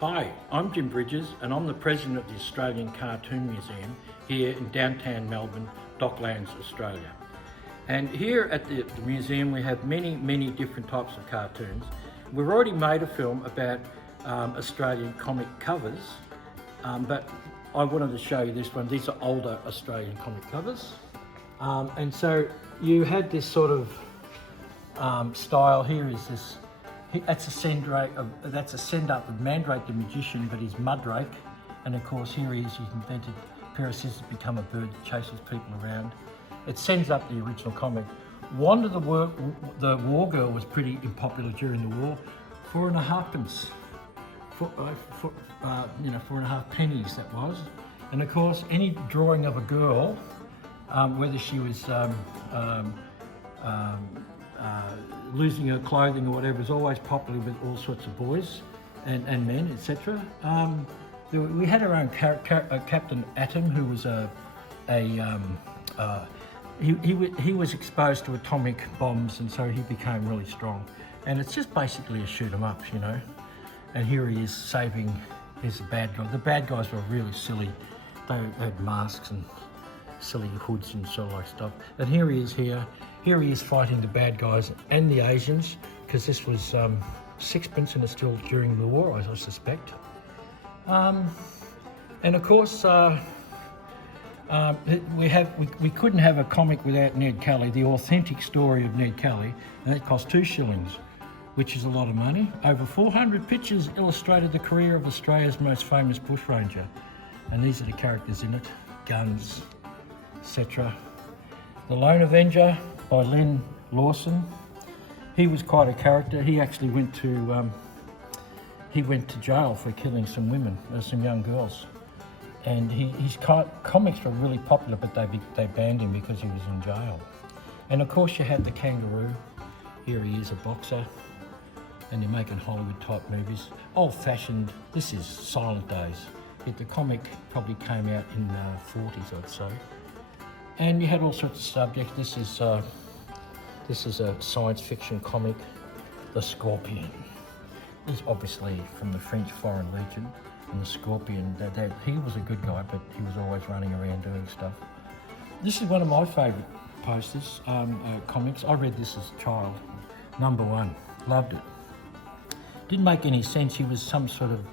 Hi, I'm Jim Bridges and I'm the President of the Australian Cartoon Museum here in downtown Melbourne, Docklands, Australia. And here at the museum we have many different types of cartoons. We've already made a film about Australian comic covers, but I wanted to show you this one. These are older Australian comic covers. And so you had this sort of style. Here is this. That's a send up of Mandrake the Magician, but he's Mudrake. And of course here he is, he's invented a pair of scissors to become a bird that chases people around. It sends up the original comic. Wanda the War Girl was pretty unpopular during the war. 4.5 pence. 4.5 pennies that was. And of course any drawing of a girl, whether she was losing her clothing or whatever, is always popular with all sorts of boys and men, etc. We had our own Captain Atom, who was he was exposed to atomic bombs, and so he became really strong. And it's just basically a shoot 'em up, you know. And here he is saving his bad guy. The bad guys were really silly. They had masks and silly hoods and sort of like stuff. And here he is here. Here he is fighting the bad guys and the Asians, because this was sixpence and it's still during the war, I suspect. And of course, we couldn't have a comic without Ned Kelly, the authentic story of Ned Kelly, and that cost 2 shillings, which is a lot of money. Over 400 pictures illustrated the career of Australia's most famous bushranger. And these are the characters in it, guns, etc. The Lone Avenger by Len Lawson. He was quite a character. He actually went to jail for killing some women, some young girls. And his comics were really popular, but they banned him because he was in jail. And of course you had the kangaroo. Here he is, a boxer. And you're making Hollywood type movies. Old fashioned, this is silent days. The comic probably came out in the 40s, I'd say. And you had all sorts of subjects. This is a science fiction comic, The Scorpion. This is obviously from the French Foreign Legion, and the Scorpion, he was a good guy, but he was always running around doing stuff. This is one of my favourite posters, comics. I read this as a child. #1, loved it. Didn't make any sense. He was some sort of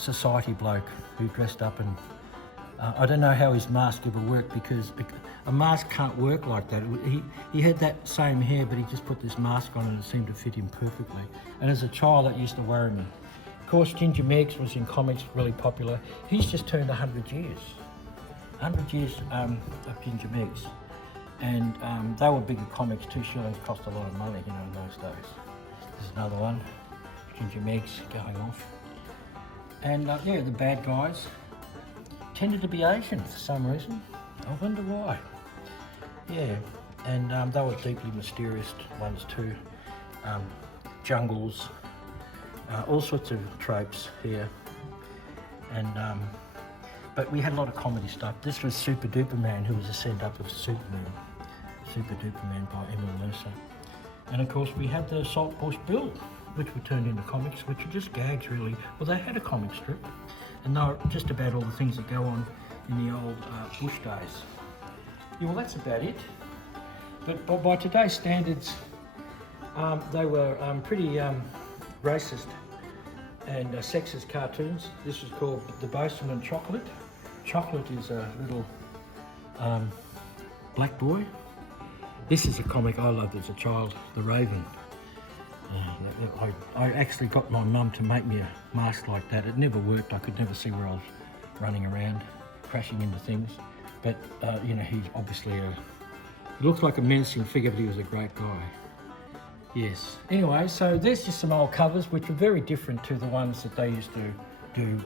society bloke who dressed up, and I don't know how his mask ever worked, because a mask can't work like that. He had that same hair, but he just put this mask on and it seemed to fit him perfectly. And as a child, that used to worry me. Of course, Ginger Meggs was in comics, really popular. He's just turned 100 years. 100 years of Ginger Meggs. And they were bigger comics. 2 shillings cost a lot of money, you know, in those days. This is another one. Ginger Meggs going off. And yeah, the bad guys tended to be Asian for some reason. I wonder why. Yeah, and they were deeply mysterious ones too. Jungles, all sorts of tropes here. And but we had a lot of comedy stuff. This was Super Duper Man, who was a send-up of Superman. Super Duper Man by Emily Mercer. And of course we had the Saltbush Bill, which were turned into comics, which were just gags really. Well, they had a comic strip, and they were just about all the things that go on in the old bush days. Yeah, well, that's about it. But by today's standards, they were pretty racist and sexist cartoons. This was called The Bosun and Chocolate. Chocolate is a little black boy. This is a comic I loved as a child, The Raven. I actually got my mum to make me a mask like that. It never worked. I could never see where I was running around, crashing into things. But, you know, he's obviously he looks like a menacing figure, but he was a great guy. Yes. Anyway, so there's just some old covers, which are very different to the ones that they used to do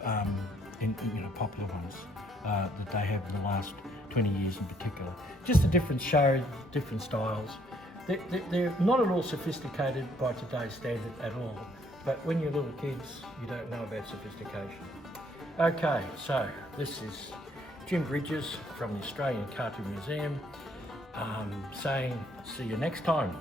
in you know, popular ones that they have in the last 20 years in particular. Just a different show, different styles. They're not at all sophisticated by today's standard at all, but when you're little kids, you don't know about sophistication. Okay, so this is Jim Bridges from the Australian Cartoon Museum saying see you next time.